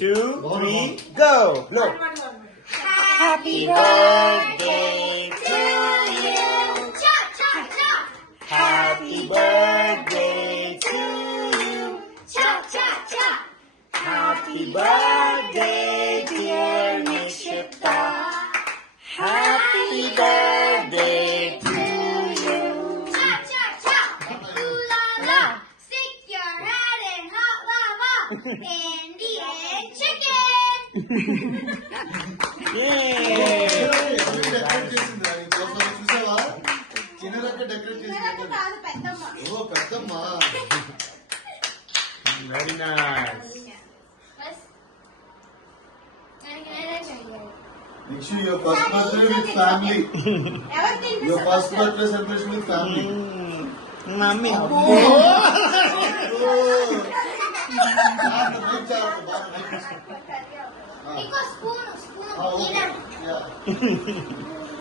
2, 3, go! Look. Happy birthday to you. Happy birthday to you. Happy birthday, dear Nishita. Happy birthday to you. Stick your head in hot lava and eat it chicken. Yay! Decorate చేసింది అది కోసం చూసావా చిన్నదక్క decorate చేసింది కాదు పెద్దమ్మ. ఓ పెద్దమ్మా Very nice. Nikshu, your first birthday with family. ఎవరు తింటే Your first birthday celebration with family. Mummy. ఇంకో స్పూన్ Ah, okay. తినండి. Yeah.